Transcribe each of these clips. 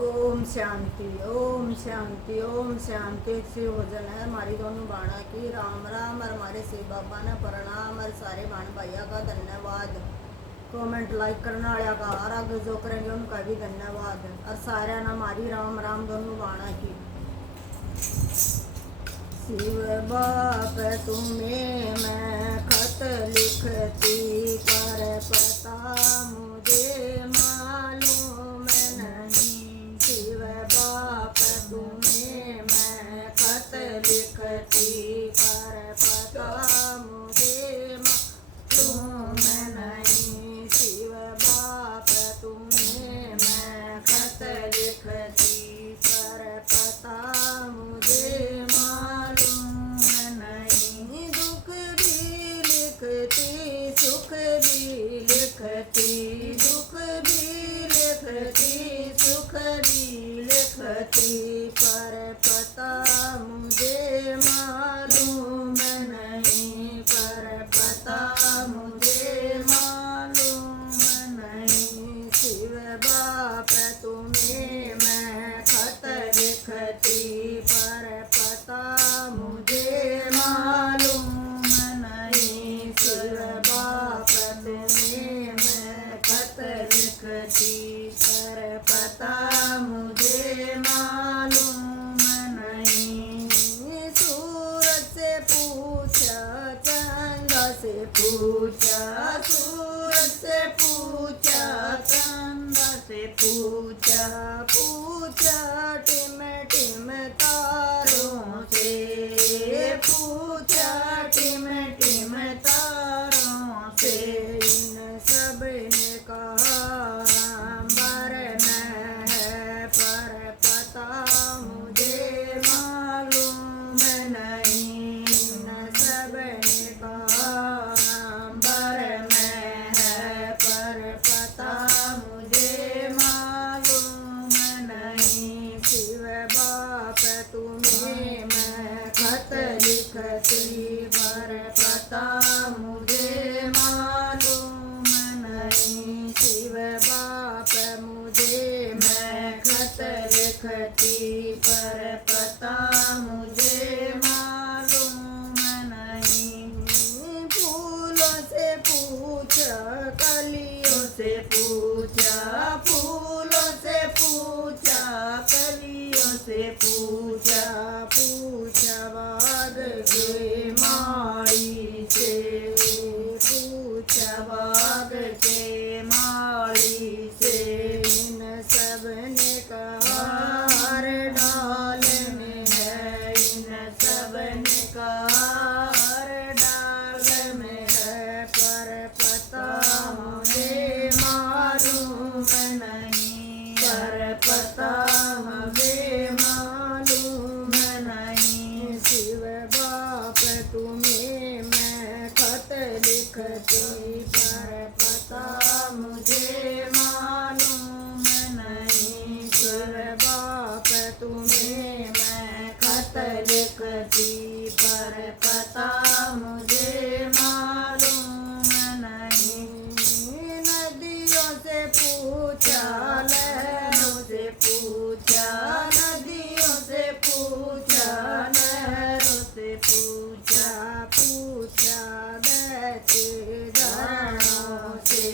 ओम शांति ओम शांति ओम शांति। श्री भोजन है हमारी दोनों बाणा की। राम राम। और हमारे शिव बाबा ने प्रणाम। और सारे बाण भैया का धन्यवाद। कमेंट लाइक करने वाले का और आगे जो करेंगे उनका भी धन्यवाद। और सारे ना हमारी राम राम दोनों बाणा की। शिव बाप तुम्हें मैं खत लिखती पर पता मुझे मालूम नहीं। शिव बाप तुम्हें मैं खत लिखती पर पता मुझे मालूम नहीं। शिव बाप तुम्हें मैं खत लिखती पर पता मुझे सुख भी लिखती, दुख भी लिखती, सुख भी लिखती पर पता मुझे मालूम नहीं। पर पता मुझे मालूम नहीं। शिव बाप तुम्हें मैं खत लिखती पर पता मुझे मालूम नहीं। शिव बाप तुम्हें मैं खत लिखती पर पता मुझे मालूम नहीं। सूरज से पूछा, चंदा से पूछा, सूरज से पूछा, चंदा से पूछा, पूछा टिम टिम तारों से, पूछा टिम टिम तारों से। इन सब ने कहा अंबर में है पर पता मुझे मालूम नहीं। इन सब ने कहा अंबर में है पर पता मुझे मालूम नहीं। शिव बाप तुम्हें मैं खत लिखती पर पता मुझे मालूम नहीं। शिव बाप मुझे मैं खत लिखती पर पता मुझे मालूम नहीं। फूलों से पूछा, कलियों से पूछा, फूलों से पूछा, कलियों से पूछा, पूछा बाग के माली से, पूछा बाग के माली से। इन सब ने कहा हर डाल में है, इन सब ने कहा हर डाल में है पर पता मुझे मालूम नहीं। पर पता मुझे मालूम नहीं। शिव बाप तुम्हें मैं खत लिखती पर पता मुझे मालूम नहीं। शिव बाप तुम्हें मैं खत लिखती पर पता मुझे मालूम नहीं। नदियों से पूछा, लहरों से पूछा, नदियों से पूछा, लहरों से पूछा, पूछा बहती धाराओं से,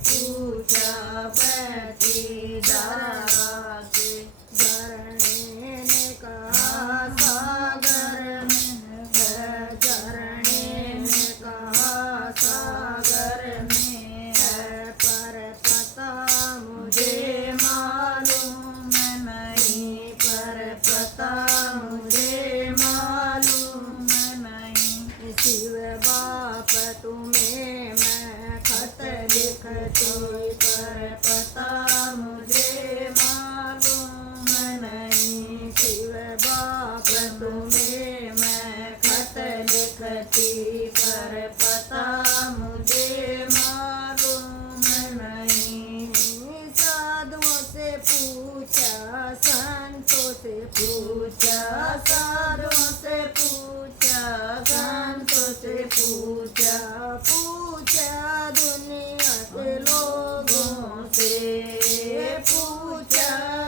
पूछा बहती धारा से। झरने ने कहा सागर में है, झरने ने कहा सागर में है पर पता मुझे मालूम नहीं। पर पता मुझे मालूम नहीं। शिव बाप तुम्हें मैं खत लिखती पर पता मुझे मालूम नहीं। शिव बाप तुम्हें मैं खत लिखती पर पता मुझे मालूम नहीं। साधुओं से पूछा, संतों से पूछा, साधुओं से पूछा, संतों से पूछा, पूछा दुनिया के लोगों से, पूछा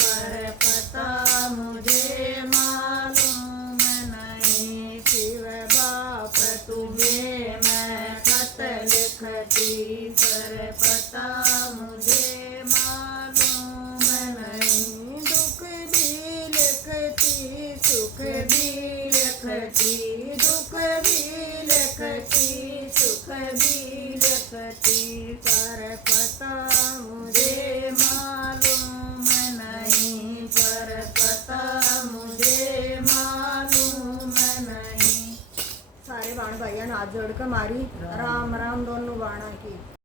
पर पता मुझे मालूम नहीं। शिव बाप तुम्हें मैं खत लिखती, पर पता मुझे मालूम नहीं। दुख भी लिखती, सुख भी लिखती, दुख भी लिखती, सुख भी लिखती, पर पता मुझे मालूम नहीं, पर पता मुझे मालूम नहीं। सारे बाण भाइयों ने हाथ जोड़ कर मारी राम राम दोनों बाणों की।